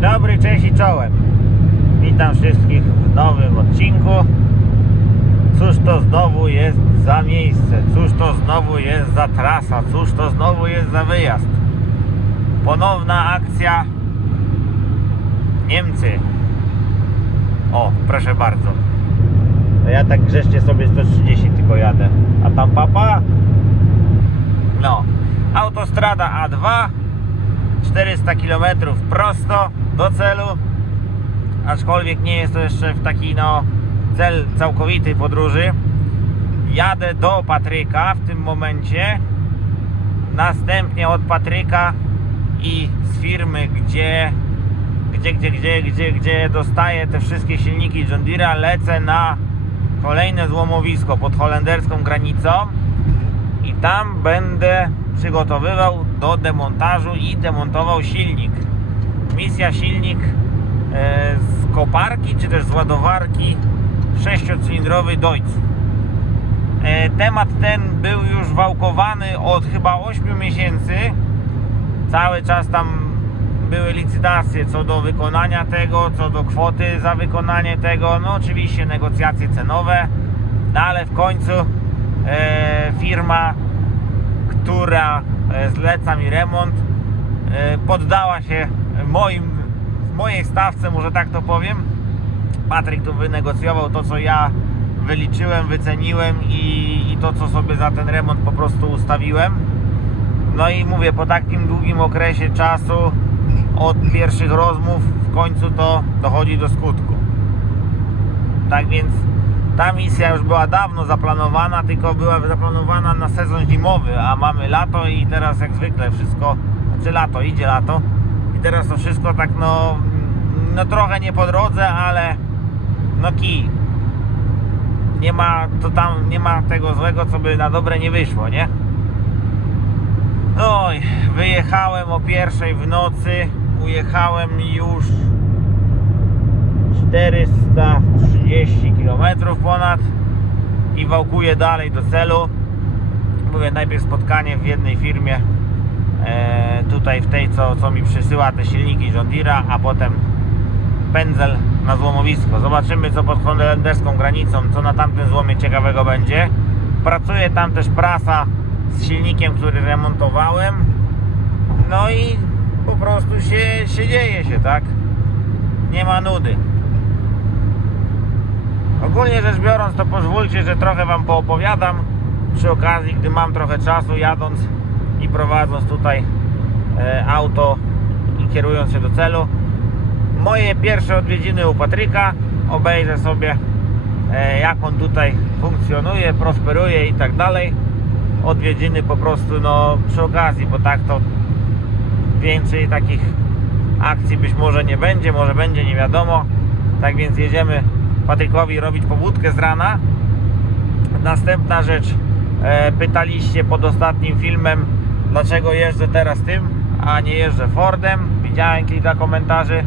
Dobry, cześć i czołem. Witam wszystkich w nowym odcinku. Cóż to znowu jest za miejsce? Cóż to znowu jest za trasa? Cóż to znowu jest za wyjazd? Ponowna akcja Niemcy. O, proszę bardzo. No ja tak grzecznie sobie 130 tylko jadę. A tam papa? No. Autostrada A2 400 km prosto do celu. Aczkolwiek nie jest to jeszcze w taki no cel całkowitej podróży. Jadę do Patryka w tym momencie. Następnie od Patryka i z firmy gdzie gdzie, gdzie, gdzie, gdzie, gdzie dostaję te wszystkie silniki John Deere'a lecę na kolejne złomowisko pod holenderską granicą i tam będę przygotowywał do demontażu i demontował silnik. Misja silnik e, z koparki czy też z ładowarki sześciocylindrowy Deutz. E, temat ten był już wałkowany od chyba 8 miesięcy. Cały czas tam były licytacje co do wykonania tego, co do kwoty za wykonanie tego. No oczywiście negocjacje cenowe, no ale w końcu e, firma, która zleca mi remont, poddała się moim, mojej stawce, może tak to powiem. Patryk tu wynegocjował to, co ja wyliczyłem, wyceniłem i, i to, co sobie za ten remont po prostu ustawiłem. No i mówię, po takim długim okresie czasu od pierwszych rozmów w końcu to dochodzi do skutku. Tak więc ta misja już była dawno zaplanowana, tylko była zaplanowana na sezon zimowy, a mamy lato i teraz jak zwykle wszystko, znaczy lato, idzie lato teraz to wszystko tak no, no trochę nie po drodze, ale no kij. Nie ma, to tam nie ma tego złego, co by na dobre nie wyszło, nie? Oj, wyjechałem o pierwszej w nocy, ujechałem już 430 km ponad i wałkuję dalej do celu. Mówię, najpierw spotkanie w jednej firmie, tutaj w tej, co, co mi przysyła te silniki John Deere'a, a potem pędzel na złomowisko. Zobaczymy, co pod holenderską granicą, co na tamtym złomie ciekawego będzie. Pracuje tam też prasa z silnikiem, który remontowałem. No i po prostu się, się dzieje się, tak? Nie ma nudy. Ogólnie rzecz biorąc, to pozwólcie, że trochę Wam poopowiadam przy okazji, gdy mam trochę czasu jadąc i prowadząc tutaj e, auto i kierując się do celu. Moje pierwsze odwiedziny u Patryka. Obejrzę sobie, e, jak on tutaj funkcjonuje, prosperuje i tak dalej. Odwiedziny po prostu no, przy okazji, bo tak to więcej takich akcji być może nie będzie, może będzie, nie wiadomo. Tak więc jedziemy Patrykowi robić pobudkę z rana. Następna rzecz, e, pytaliście pod ostatnim filmem, dlaczego jeżdżę teraz tym, a nie jeżdżę Fordem. Widziałem kilka komentarzy.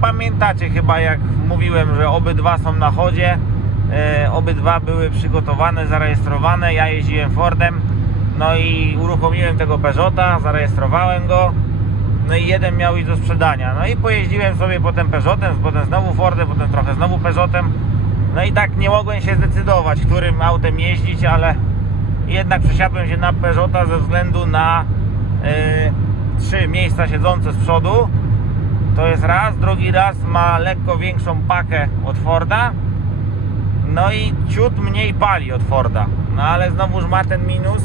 Pamiętacie chyba, jak mówiłem, że obydwa są na chodzie. E, obydwa były przygotowane, zarejestrowane. Ja jeździłem Fordem. No i uruchomiłem tego Peugeota, zarejestrowałem go. No i jeden miał iść do sprzedania. No i pojeździłem sobie potem Peugeotem, potem znowu Fordem, potem trochę znowu Peugeotem. No i tak nie mogłem się zdecydować, którym autem jeździć, ale jednak przesiadłem się na Peugeota ze względu na yy, trzy miejsca siedzące z przodu. To jest raz, drugi raz ma lekko większą pakę od Forda. No i ciut mniej pali od Forda. No ale znowuż ma ten minus,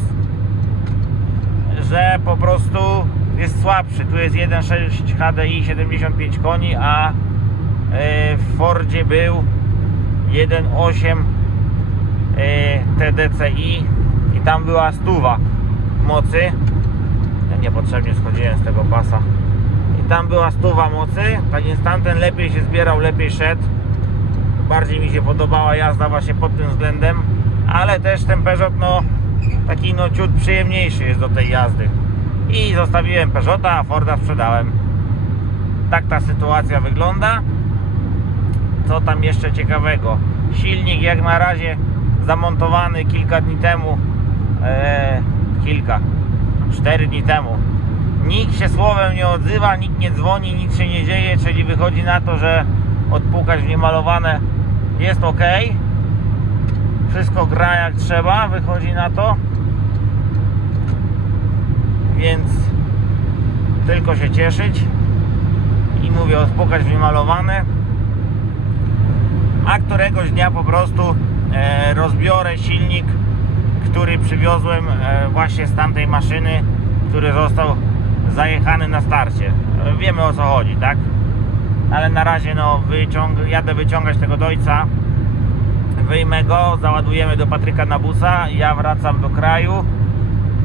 że po prostu jest słabszy. Tu jest 1.6 HDI 75 koni, a yy, w Fordzie był 1.8 yy, TDCi i tam była stuwa mocy. Ja niepotrzebnie schodziłem z tego pasa. I tam była stuwa mocy, tak więc tamten lepiej się zbierał, lepiej szedł. Bardziej mi się podobała jazda właśnie pod tym względem, ale też ten Peugeot no taki no ciut przyjemniejszy jest do tej jazdy. I zostawiłem Peugeota, a Forda sprzedałem. Tak ta sytuacja wygląda. Co tam jeszcze ciekawego? Silnik jak na razie zamontowany kilka dni temu. E, kilka, cztery dni temu. Nikt się słowem nie odzywa, nikt nie dzwoni, nic się nie dzieje, czyli wychodzi na to, że odpukać w niemalowane jest ok. Wszystko gra jak trzeba, wychodzi na to. Więc tylko się cieszyć i mówię odpukać w niemalowane. A któregoś dnia po prostu e, rozbiorę silnik, który przywiozłem e, właśnie z tamtej maszyny, który został zajechany na starcie. E, Wiemy o co chodzi, tak? Ale na razie no wyciąg jadę wyciągać tego dojca. Wyjmę go, załadujemy do Patryka na busa, ja wracam do kraju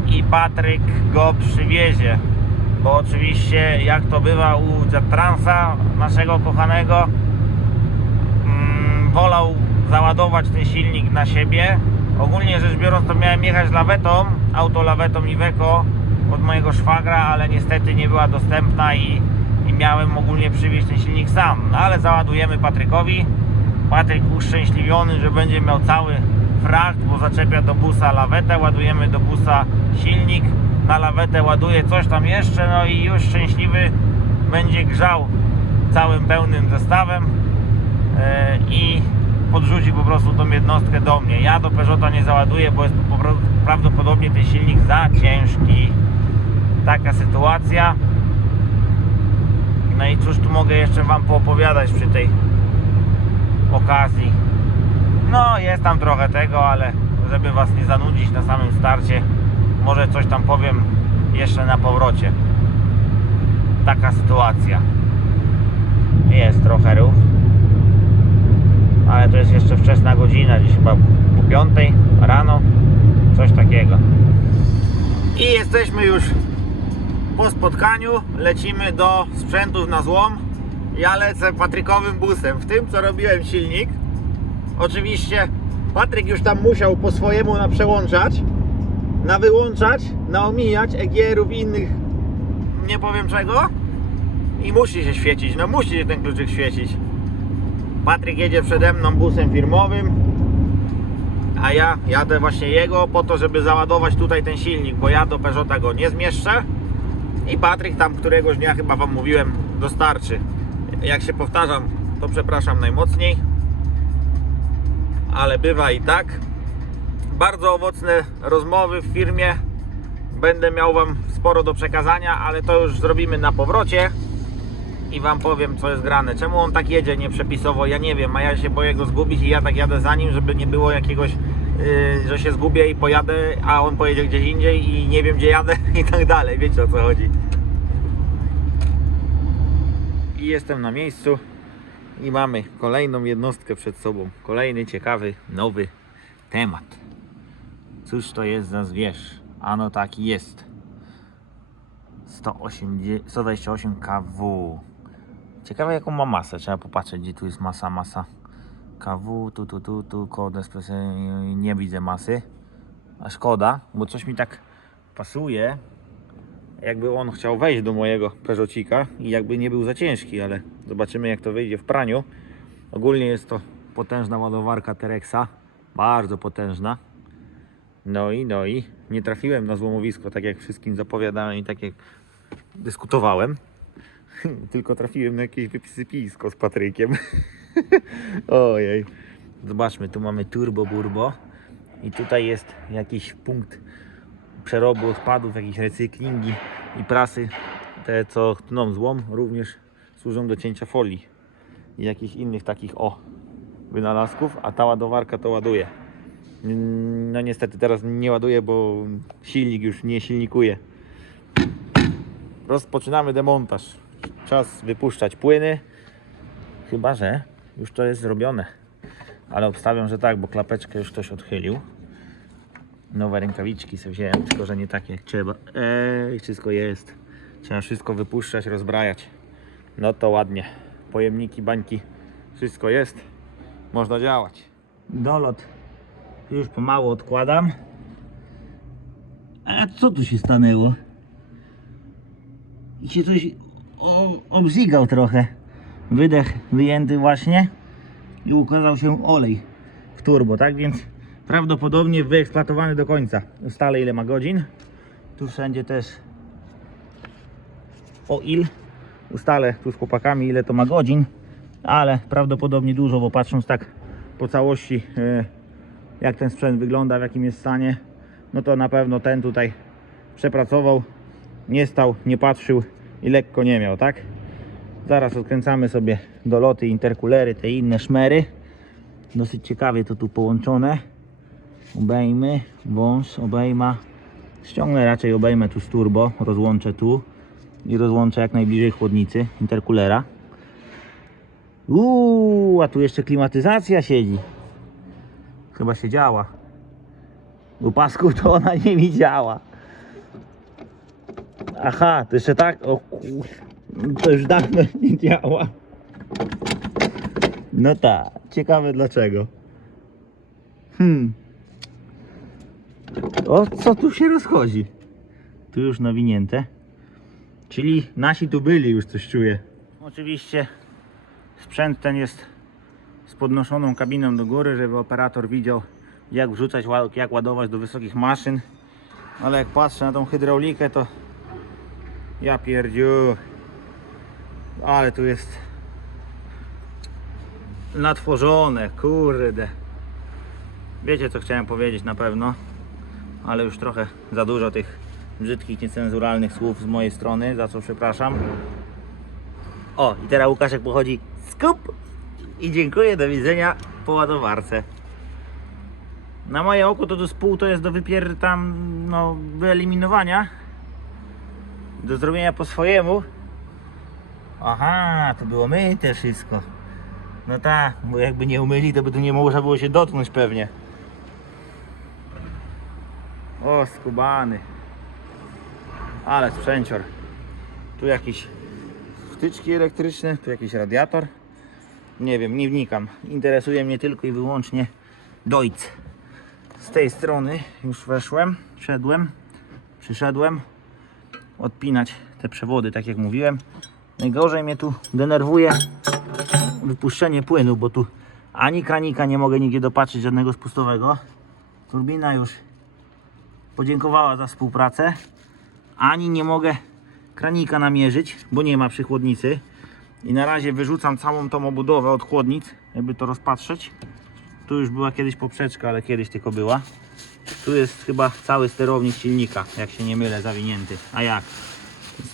i Patryk go przywiezie. Bo oczywiście jak to bywa u Transa naszego kochanego, mm, wolał załadować ten silnik na siebie. Ogólnie rzecz biorąc, to miałem jechać lawetą, autolawetą Iveco od mojego szwagra, ale niestety nie była dostępna i, i miałem ogólnie przywieźć ten silnik sam. No ale załadujemy Patrykowi. Patryk uszczęśliwiony, że będzie miał cały fracht, bo zaczepia do busa lawetę, ładujemy do busa silnik, na lawetę ładuje coś tam jeszcze, no i już szczęśliwy będzie grzał całym pełnym zestawem e, i podrzuci po prostu tą jednostkę do mnie. Ja do Peugeota nie załaduję, bo jest prawdopodobnie ten silnik za ciężki. Taka sytuacja. No i cóż tu mogę jeszcze Wam poopowiadać przy tej okazji. No jest tam trochę tego, ale żeby Was nie zanudzić na samym starcie, może coś tam powiem jeszcze na powrocie. Taka sytuacja. Jest trochę ruch ale to jest jeszcze wczesna godzina, gdzieś chyba po piątej rano, coś takiego. I jesteśmy już po spotkaniu, lecimy do sprzętów na złom. Ja lecę patrykowym busem, w tym co robiłem silnik. Oczywiście Patryk już tam musiał po swojemu na przełączać, na wyłączać, na omijać EGR-ów i innych nie powiem czego. I musi się świecić, no musi się ten kluczyk świecić. Patryk jedzie przede mną busem firmowym, a ja jadę właśnie jego po to, żeby załadować tutaj ten silnik, bo ja do Peugeota go nie zmieszczę i Patryk tam któregoś dnia, chyba Wam mówiłem, dostarczy. Jak się powtarzam, to przepraszam najmocniej, ale bywa i tak. Bardzo owocne rozmowy w firmie. Będę miał Wam sporo do przekazania, ale to już zrobimy na powrocie i wam powiem co jest grane. Czemu on tak jedzie nieprzepisowo? Ja nie wiem, a ja się boję go zgubić i ja tak jadę za nim, żeby nie było jakiegoś, yy, że się zgubię i pojadę, a on pojedzie gdzieś indziej i nie wiem gdzie jadę i tak dalej. Wiecie o co chodzi. I jestem na miejscu i mamy kolejną jednostkę przed sobą. Kolejny ciekawy, nowy temat. Cóż to jest za zwierz? Ano taki jest. 180 128 kW. Ciekawe jaką ma masę, trzeba popatrzeć gdzie tu jest masa, masa KW, tu, tu, tu, tu, kod nie widzę masy. A szkoda, bo coś mi tak pasuje, jakby on chciał wejść do mojego Peugeotika i jakby nie był za ciężki, ale zobaczymy jak to wyjdzie w praniu. Ogólnie jest to potężna ładowarka Terexa, bardzo potężna. No i, no i nie trafiłem na złomowisko, tak jak wszystkim zapowiadałem i tak jak dyskutowałem. Tylko trafiłem na jakieś wysypisko z Patrykiem. Ojej. Zobaczmy, tu mamy turbo burbo i tutaj jest jakiś punkt przerobu odpadów, jakieś recyklingi i prasy. Te co tną złom również służą do cięcia folii i jakichś innych takich o wynalazków, a ta ładowarka to ładuje. No niestety teraz nie ładuje, bo silnik już nie silnikuje. Rozpoczynamy demontaż. Czas wypuszczać płyny. Chyba, że już to jest zrobione. Ale obstawiam, że tak, bo klapeczkę już ktoś odchylił. Nowe rękawiczki sobie wziąłem, tylko że nie takie jak trzeba. Ej, wszystko jest. Trzeba wszystko wypuszczać, rozbrajać. No to ładnie. Pojemniki, bańki, wszystko jest. Można działać. Dolot już pomału odkładam. A co tu się stanęło? I się coś obzigał trochę. Wydech wyjęty właśnie i ukazał się olej w turbo, tak więc prawdopodobnie wyeksploatowany do końca. Ustalę ile ma godzin. Tu wszędzie też oil. Ustalę tu z chłopakami ile to ma godzin, ale prawdopodobnie dużo, bo patrząc tak po całości e, jak ten sprzęt wygląda, w jakim jest stanie, no to na pewno ten tutaj przepracował, nie stał, nie patrzył i lekko nie miał, tak? Zaraz odkręcamy sobie doloty, interkulery, te inne szmery. Dosyć ciekawie to tu połączone. Obejmy, wąs, obejma. Ściągnę raczej obejmę tu z turbo, rozłączę tu i rozłączę jak najbliżej chłodnicy interkulera. Uuu, a tu jeszcze klimatyzacja siedzi. Chyba się działa. Bo pasku to ona nie widziała. Aha, to jeszcze tak? O. To już dawno nie działa. No tak, ciekawe dlaczego. Hmm. O co tu się rozchodzi? Tu już nawinięte. Czyli nasi tu byli, już coś czuję. Oczywiście sprzęt ten jest z podnoszoną kabiną do góry, żeby operator widział jak wrzucać, jak ładować do wysokich maszyn. Ale jak patrzę na tą hydraulikę to ja pierdziu. Ale tu jest natworzone, kurde. Wiecie co chciałem powiedzieć na pewno, ale już trochę za dużo tych brzydkich, niecenzuralnych słów z mojej strony, za co przepraszam. O, i teraz Łukaszek pochodzi skup i dziękuję, do widzenia po ładowarce. Na moje oko to do spół to jest do wypier tam, no, wyeliminowania. Do zrobienia po swojemu. Aha, to było myte wszystko. No tak, bo jakby nie umyli, to by tu nie można było się dotknąć pewnie. O, skubany. Ale sprzęcior. Tu jakieś wtyczki elektryczne, tu jakiś radiator. Nie wiem, nie wnikam. Interesuje mnie tylko i wyłącznie dojc. Z tej strony już weszłem, szedłem, przyszedłem odpinać te przewody, tak jak mówiłem. Najgorzej mnie tu denerwuje wypuszczenie płynu, bo tu ani kranika nie mogę nigdzie dopatrzeć żadnego spustowego. Turbina już podziękowała za współpracę. Ani nie mogę kranika namierzyć, bo nie ma przy chłodnicy. I na razie wyrzucam całą tą obudowę od chłodnic, jakby to rozpatrzeć. Tu już była kiedyś poprzeczka, ale kiedyś tylko była. Tu jest chyba cały sterownik silnika, jak się nie mylę, zawinięty. A jak?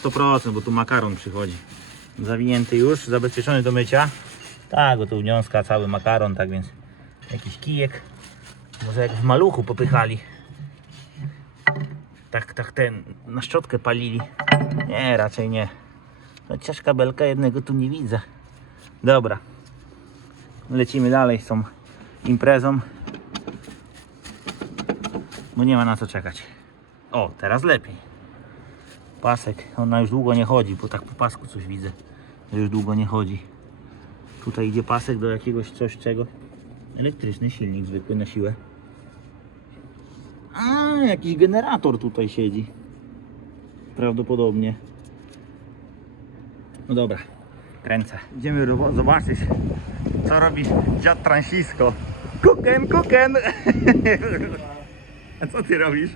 100%, bo tu makaron przychodzi. Zawinięty już, zabezpieczony do mycia. Tak, bo tu wnioska cały makaron, tak więc jakiś kijek. Może jak w maluchu popychali. Tak, tak ten, na szczotkę palili. Nie, raczej nie. Chociaż kabelka jednego tu nie widzę. Dobra. Lecimy dalej z tą imprezą. Bo nie ma na co czekać. O, teraz lepiej. Pasek, ona już długo nie chodzi, bo tak po pasku coś widzę, już długo nie chodzi. Tutaj idzie pasek do jakiegoś coś czego. Elektryczny silnik zwykły na siłę. A, jakiś generator tutaj siedzi. Prawdopodobnie. No dobra, kręcę. Idziemy zobaczyć, co robi dziad Francisco. Kuken, kuken! A co ty robisz?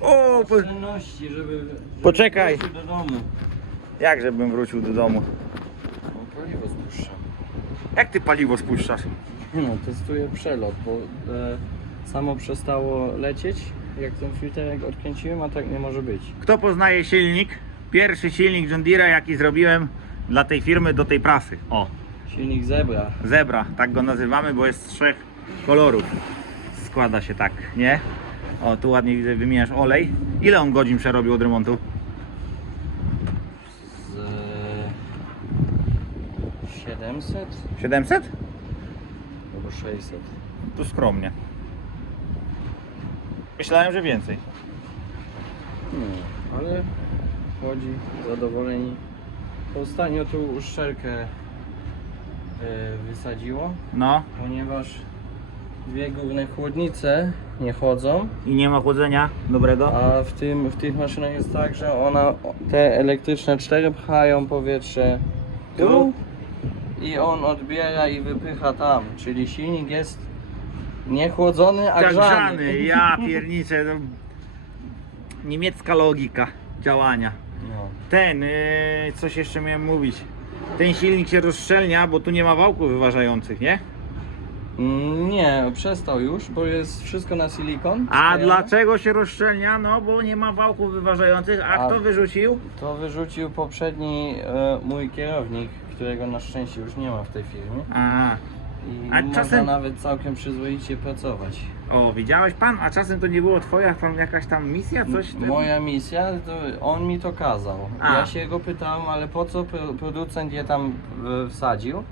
O, po... Oszczędności, żeby, żeby Poczekaj. wrócił do domu. jak żebym wrócił do domu? O, paliwo spuszczam. Jak ty paliwo spuszczasz? No, testuję przelot, bo e, samo przestało lecieć, jak ten filterek odkręciłem, a tak nie może być. Kto poznaje silnik? Pierwszy silnik John Deere jaki zrobiłem dla tej firmy do tej prasy. O, Silnik Zebra. zebra, tak go nazywamy, bo jest z trzech kolorów. Składa się tak, nie? O, tu ładnie widzę, wymieniasz olej. Ile on godzin przerobił od remontu? Z e, 700 700? albo 600. Tu skromnie. Myślałem, że więcej. No, ale chodzi, zadowoleni. Ostatnio tu szczelkę e, wysadziło, No, ponieważ dwie główne chłodnice nie chodzą. i nie ma chłodzenia dobrego. A w, tym, w tych maszynach jest tak, że ona, te elektryczne cztery pchają powietrze tu i on odbiera i wypycha tam, czyli silnik jest niechłodzony, a Tak grzany. grzany, ja pierniczę. No. Niemiecka logika działania. No. Ten, yy, coś jeszcze miałem mówić. Ten silnik się rozszczelnia, bo tu nie ma wałków wyważających, nie? Mm, Nie, przestał już, bo jest wszystko na silikon. A sklejone. dlaczego się rozszczelnia? No bo nie ma wałków wyważających. A, A- kto wyrzucił? To wyrzucił poprzedni e, mój kierownik, którego na szczęście już nie ma w tej firmie. A, I A można czasem- nawet całkiem przyzwoicie pracować. o, widziałeś pan? A czasem to nie było twoja tam jakaś tam misja, coś? M- Moja misja, to on mi to kazał. A. Ja się go pytałem, ale po co pro- producent je tam e, wsadził?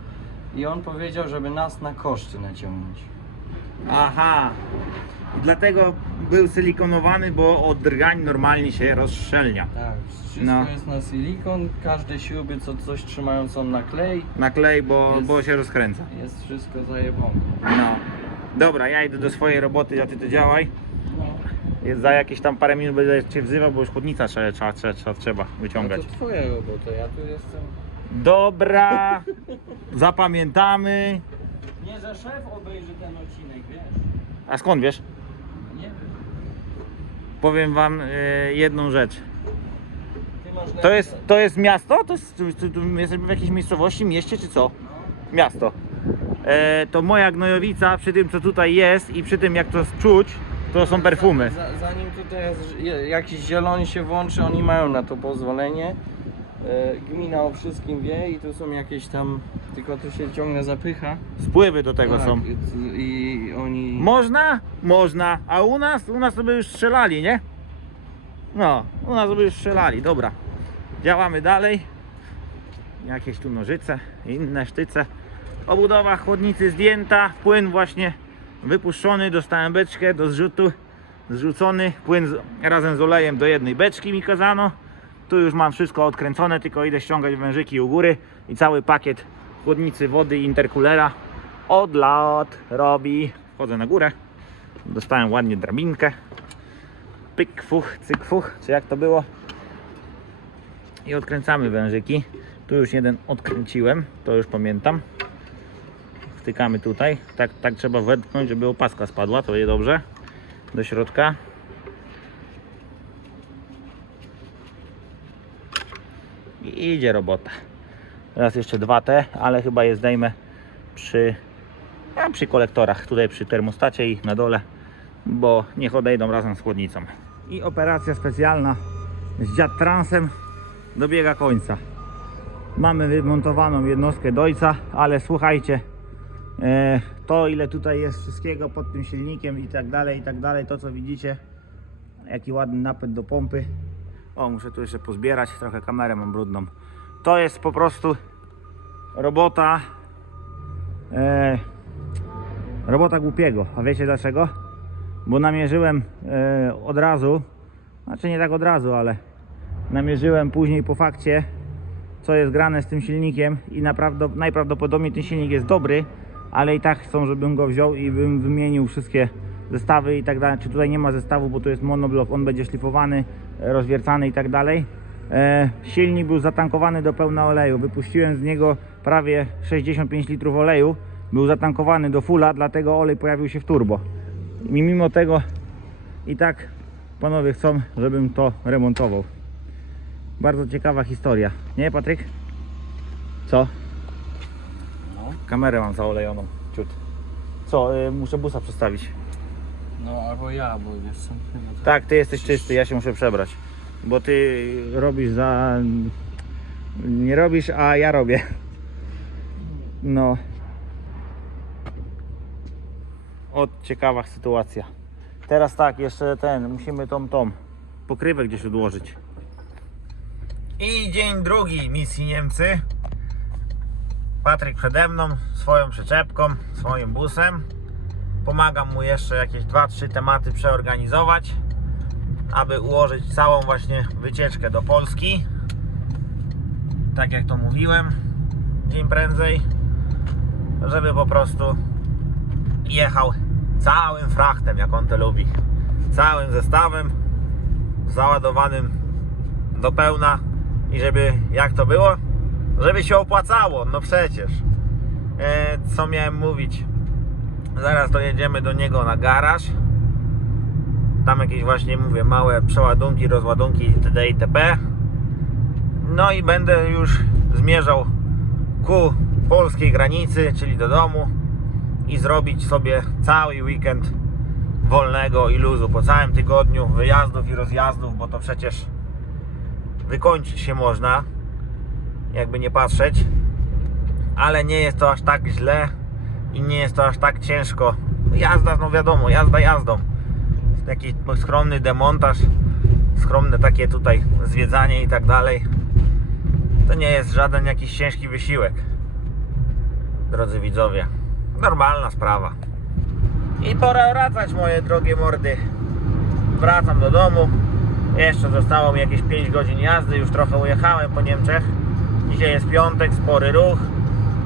I on powiedział, żeby nas na koszty naciągnąć. Aha. I dlatego był silikonowany, bo od drgań normalnie się rozszczelnia. Tak, wszystko No. jest na silikon, każde śruby co coś trzymają są na klej, Na klej, bo, Jest. bo się rozkręca. jest wszystko zajebane. No. Dobra, ja idę do swojej roboty, a ty to działaj. No. Jest za jakieś tam parę minut będę cię wzywał, bo już chłodnica trzeba, trzeba, trzeba, trzeba, trzeba No wyciągać. to twoja robota, ja tu jestem. Dobra, zapamiętamy. Nie, że szef obejrzy ten odcinek, wiesz? A skąd wiesz? Nie wiem. Powiem wam e, jedną rzecz. Ty masz To jest, to jest miasto? To jest, tu, tu, tu jesteśmy w jakiejś miejscowości, mieście czy co? Miasto. E, to moja gnojowica przy tym co tutaj jest i przy tym jak to czuć, to są perfumy. Za, zanim tutaj jest, je- jakiś zielony się włączy, oni mają na to pozwolenie. E, Gmina o wszystkim wie i tu są jakieś tam, tylko tu się ciągle zapycha. Spływy do tego Tak, są. I, I oni... Można? Można. A u nas? U nas to by już strzelali, nie? No, u nas to by już strzelali. Dobra. Działamy dalej. Jakieś tu nożyce, inne sztyce. Obudowa chłodnicy zdjęta. Płyn właśnie wypuszczony. Dostałem beczkę do zrzutu. Zrzucony. Płyn z, razem z olejem do jednej beczki mi kazano. Tu już mam wszystko odkręcone, tylko idę ściągać wężyki u góry i cały pakiet chłodnicy wody interkulera odlot robi. Wchodzę na górę. Dostałem ładnie drabinkę. Pyk, fuch, cyk, fuch, czy jak to było. I odkręcamy wężyki. Tu już jeden odkręciłem, to już pamiętam. Wtykamy tutaj. Tak, tak trzeba wetknąć, żeby opaska spadła, to je dobrze. Do środka. I idzie robota. Teraz jeszcze dwa te, ale chyba je zdejmę przy, a przy kolektorach, tutaj przy termostacie i na dole, bo niech odejdą razem z chłodnicą. I operacja specjalna z dziad transem dobiega końca. Mamy wymontowaną jednostkę dojca, ale słuchajcie, e, to ile tutaj jest wszystkiego pod tym silnikiem i tak dalej, i tak dalej, to co widzicie, jaki ładny napęd do pompy. O, muszę tu jeszcze pozbierać, trochę kamerę mam brudną. To jest po prostu robota e, robota głupiego. A wiecie dlaczego? Bo namierzyłem e, od razu, znaczy nie tak od razu, ale namierzyłem później po fakcie, co jest grane z tym silnikiem i naprawdę, najprawdopodobniej ten silnik jest dobry, ale i tak chcą, żebym go wziął i bym wymienił wszystkie zestawy i tak dalej. Czy tutaj nie ma zestawu, bo to jest monoblok, on będzie szlifowany, e, rozwiercany i tak dalej. E, silnik był zatankowany do pełna oleju. Wypuściłem z niego prawie 65 litrów oleju. Był zatankowany do fulla, dlatego olej pojawił się w turbo. I mimo tego i tak panowie chcą, żebym to remontował. Bardzo ciekawa historia. Nie, Patryk? Co? No, Kamerę mam zaolejoną. Ciut. Co? Y, muszę busa przestawić. No albo ja, bo jestem chyba... Tak, ty jesteś czysty, ja się muszę przebrać. Bo ty robisz za. Nie robisz, a ja robię. No. Od ciekawa sytuacja. Teraz tak, jeszcze ten, musimy tą tą pokrywę gdzieś odłożyć. I dzień drugi misji Niemcy. Patryk przede mną, swoją przyczepką, swoim busem. Pomagam mu jeszcze jakieś 2-3 tematy przeorganizować, aby ułożyć całą właśnie wycieczkę do Polski. Tak jak to mówiłem, dzień prędzej, żeby po prostu jechał całym frachtem, jak on to lubi. Całym zestawem załadowanym do pełna i żeby, jak to było? Żeby się opłacało, no przecież. E, co miałem mówić? Zaraz dojedziemy do niego na garaż. Tam jakieś właśnie mówię małe przeładunki, rozładunki itd. itp. No i będę już zmierzał ku polskiej granicy, czyli do domu i zrobić sobie cały weekend wolnego i luzu po całym tygodniu wyjazdów i rozjazdów, bo to przecież wykończyć się można, jakby nie patrzeć, ale nie jest to aż tak źle i nie jest to aż tak ciężko. Jazda, no wiadomo, jazda jazdą. Jakiś skromny demontaż, skromne takie tutaj zwiedzanie i tak dalej. To nie jest żaden jakiś ciężki wysiłek, drodzy widzowie. Normalna sprawa. I pora wracać, moje drogie mordy. Wracam do domu. Jeszcze zostało mi jakieś 5 godzin jazdy. Już trochę ujechałem po Niemczech. Dzisiaj jest piątek, spory ruch.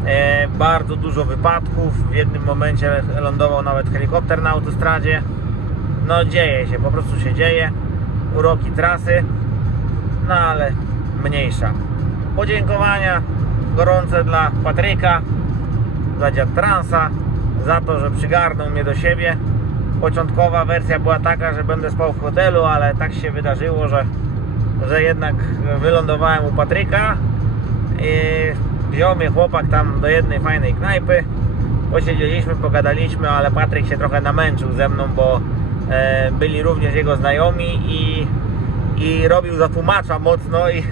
E, bardzo dużo wypadków. W jednym momencie lądował nawet helikopter na autostradzie. No dzieje się, po prostu się dzieje. Uroki trasy. No ale mniejsza. Podziękowania gorące dla Patryka, dla dziad Transa, za to, że przygarnął mnie do siebie. Początkowa wersja była taka, że będę spał w hotelu, ale tak się wydarzyło, że, że jednak wylądowałem u Patryka. I mnie chłopak tam do jednej fajnej knajpy. Posiedzieliśmy, pogadaliśmy, ale Patryk się trochę namęczył ze mną, bo e, byli również jego znajomi i, i robił za tłumacza mocno i,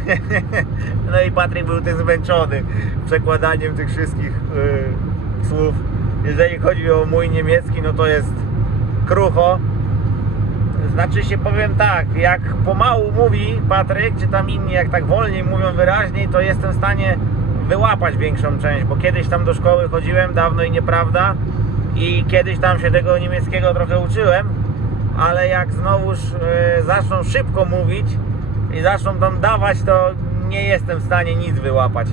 no i Patryk był tym zmęczony przekładaniem tych wszystkich e, słów. Jeżeli chodzi o mój niemiecki, no to jest krucho. Znaczy się powiem tak, jak pomału mówi Patryk, czy tam inni, jak tak wolniej mówią wyraźniej, to jestem w stanie wyłapać większą część, bo kiedyś tam do szkoły chodziłem, dawno i nieprawda, i kiedyś tam się tego niemieckiego trochę uczyłem, ale jak znowuż e, zaczną szybko mówić i zaczną tam dawać, to nie jestem w stanie nic wyłapać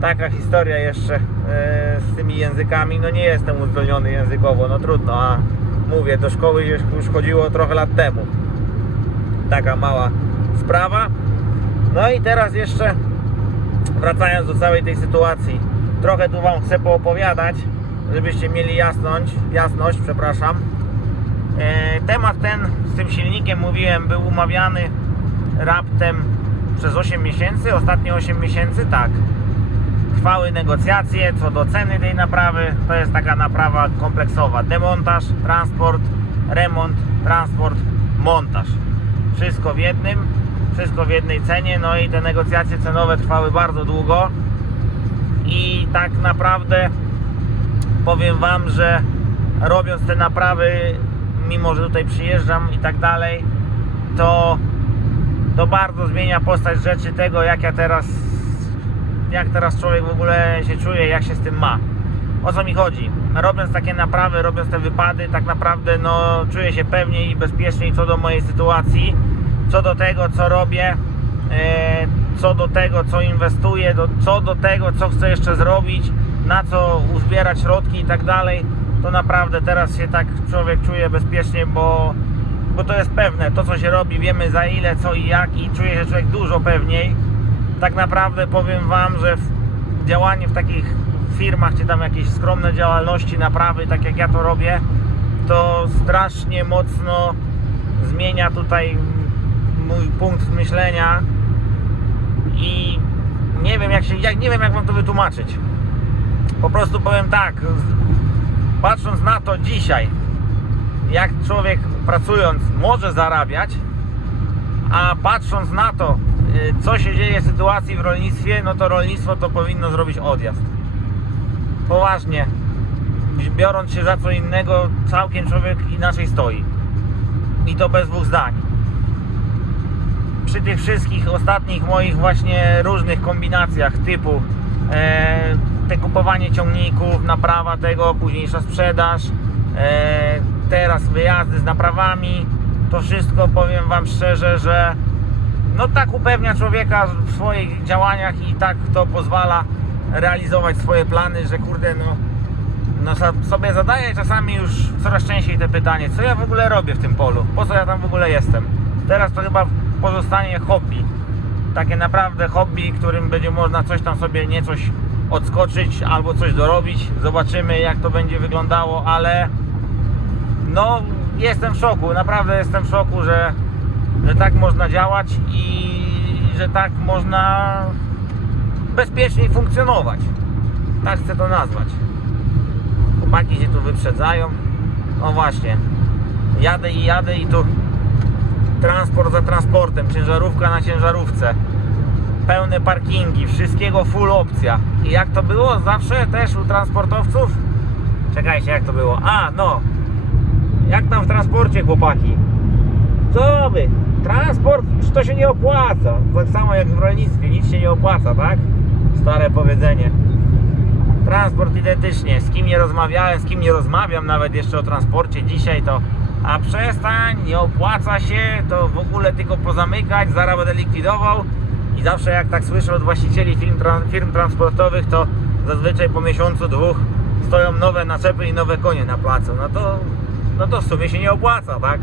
taka historia jeszcze e, z tymi językami. No nie jestem uzdolniony językowo, no trudno, a mówię, do szkoły już już chodziło trochę lat temu. Taka mała sprawa. No i teraz jeszcze wracając do całej tej sytuacji, trochę tu Wam chcę poopowiadać, żebyście mieli jasność, jasność, przepraszam. E, temat ten z tym silnikiem mówiłem, był umawiany raptem przez 8 miesięcy, ostatnie 8 miesięcy, tak trwały negocjacje co do ceny tej naprawy. To jest taka naprawa kompleksowa. Demontaż, transport, remont, transport, montaż. Wszystko w jednym, wszystko w jednej cenie. No i te negocjacje cenowe trwały bardzo długo. I tak naprawdę powiem Wam, że robiąc te naprawy, mimo że tutaj przyjeżdżam i tak dalej, to, to bardzo zmienia postać rzeczy tego, jak ja teraz jak teraz człowiek w ogóle się czuje, jak się z tym ma. O co mi chodzi? Robiąc takie naprawy, robiąc te wypady, tak naprawdę no, czuję się pewniej i bezpieczniej co do mojej sytuacji, co do tego, co robię, e, co do tego, co inwestuję, co do tego, co chcę jeszcze zrobić, na co uzbierać środki i tak dalej. To naprawdę teraz się tak człowiek czuje bezpiecznie, bo, bo to jest pewne. To, co się robi, wiemy za ile, co i jak, i czuje się człowiek dużo pewniej tak naprawdę powiem Wam, że działanie w takich firmach, czy tam jakieś skromne działalności, naprawy, tak jak ja to robię, to strasznie mocno zmienia tutaj mój punkt myślenia i nie wiem jak się, jak, nie wiem jak Wam to wytłumaczyć. Po prostu powiem tak, patrząc na to dzisiaj, jak człowiek pracując może zarabiać, a patrząc na to, y, co się dzieje w sytuacji w rolnictwie, no to rolnictwo to powinno zrobić odjazd. Poważnie. Biorąc się za co innego, całkiem człowiek inaczej stoi. I to bez dwóch zdań. Przy tych wszystkich ostatnich moich właśnie różnych kombinacjach typu e, te kupowanie ciągników, naprawa tego, późniejsza sprzedaż, e, teraz wyjazdy z naprawami, to wszystko powiem Wam szczerze, że no tak upewnia człowieka w swoich działaniach i tak to pozwala realizować swoje plany, że kurde no, no sobie zadaję czasami już coraz częściej te pytanie, co ja w ogóle robię w tym polu, po co ja tam w ogóle jestem. Teraz to chyba pozostanie hobby, takie naprawdę hobby, którym będzie można coś tam sobie niecoś odskoczyć albo coś dorobić, zobaczymy jak to będzie wyglądało, ale no jestem w szoku, naprawdę jestem w szoku, że, że tak można działać i że tak można bezpieczniej funkcjonować. Tak chcę to nazwać. Chłopaki się tu wyprzedzają. No właśnie. Jadę i jadę i tu transport za transportem, ciężarówka na ciężarówce. Pełne parkingi, wszystkiego full opcja. I jak to było zawsze też u transportowców? Czekajcie, jak to było? A, no. Jak tam w transporcie, chłopaki? Co wy? Transport to się nie opłaca. Tak samo jak w rolnictwie, nic się nie opłaca, tak? Stare powiedzenie. Transport identycznie. Z kim nie rozmawiałem, z kim nie rozmawiam nawet jeszcze o transporcie dzisiaj, to a przestań, nie opłaca się, to w ogóle tylko pozamykać, zaraz będę likwidował. I zawsze jak tak słyszę od właścicieli firm, firm transportowych, to zazwyczaj po miesiącu, dwóch stoją nowe naczepy i nowe konie na placu. No to, no to w sumie się nie opłaca, tak?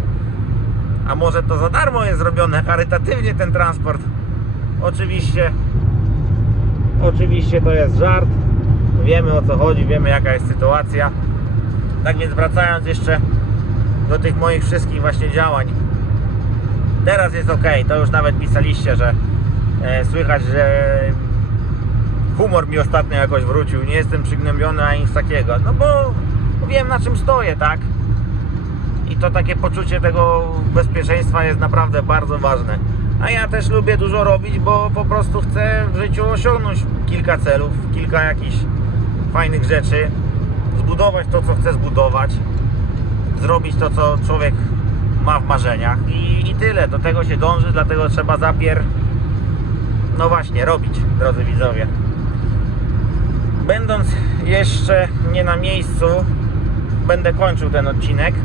A może to za darmo jest zrobione, charytatywnie ten transport? Oczywiście, oczywiście to jest żart. Wiemy o co chodzi, wiemy jaka jest sytuacja. Tak więc wracając jeszcze do tych moich wszystkich właśnie działań. Teraz jest ok, to już nawet pisaliście, że e, słychać, że humor mi ostatnio jakoś wrócił. Nie jestem przygnębiony ani nic takiego. No bo wiem na czym stoję, tak? I to takie poczucie tego bezpieczeństwa jest naprawdę bardzo ważne. A ja też lubię dużo robić, bo po prostu chcę w życiu osiągnąć kilka celów, kilka jakichś fajnych rzeczy, zbudować to, co chcę zbudować, zrobić to, co człowiek ma w marzeniach i, i tyle. Do tego się dąży, dlatego trzeba zapier, no właśnie, robić, drodzy widzowie. Będąc jeszcze nie na miejscu, będę kończył ten odcinek,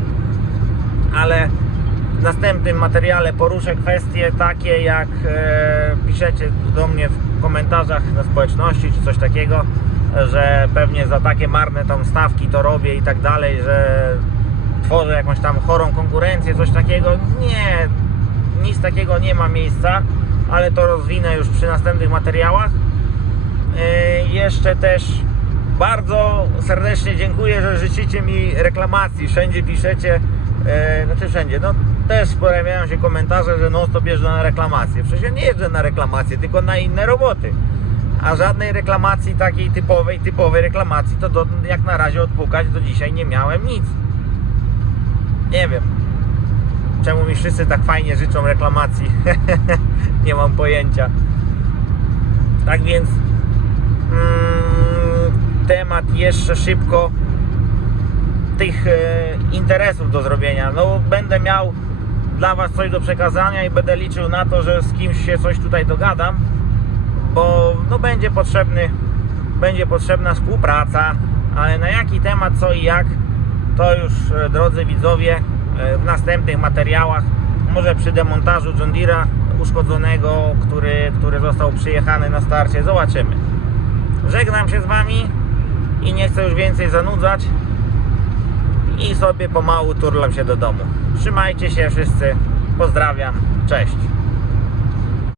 ale w następnym materiale poruszę kwestie takie, jak e, piszecie do mnie w komentarzach na społeczności czy coś takiego, że pewnie za takie marne tam stawki to robię i tak dalej, że tworzę jakąś tam chorą konkurencję, coś takiego. Nie, nic takiego nie ma miejsca, ale to rozwinę już przy następnych materiałach. Yy, jeszcze też bardzo serdecznie dziękuję, że życzycie mi reklamacji. Wszędzie piszecie, yy, znaczy wszędzie, no też pojawiają się komentarze, że non stop jeżdżę na reklamację. Przecież ja nie jeżdżę na reklamację, tylko na inne roboty. A żadnej reklamacji takiej typowej, typowej reklamacji to do, jak na razie odpukać do dzisiaj nie miałem nic. Nie wiem. Czemu mi wszyscy tak fajnie życzą reklamacji? nie mam pojęcia. Tak więc mm, temat jeszcze szybko tych e, interesów do zrobienia. No będę miał dla Was coś do przekazania i będę liczył na to, że z kimś się coś tutaj dogadam, bo no będzie potrzebny będzie potrzebna współpraca, ale na jaki temat, co i jak, to już e, drodzy widzowie e, w następnych materiałach, może przy demontażu John Deere'a uszkodzonego, który, który został przyjechany na starcie, zobaczymy. Żegnam się z Wami i nie chcę już więcej zanudzać i sobie pomału turlam się do domu. Trzymajcie się wszyscy, pozdrawiam, cześć.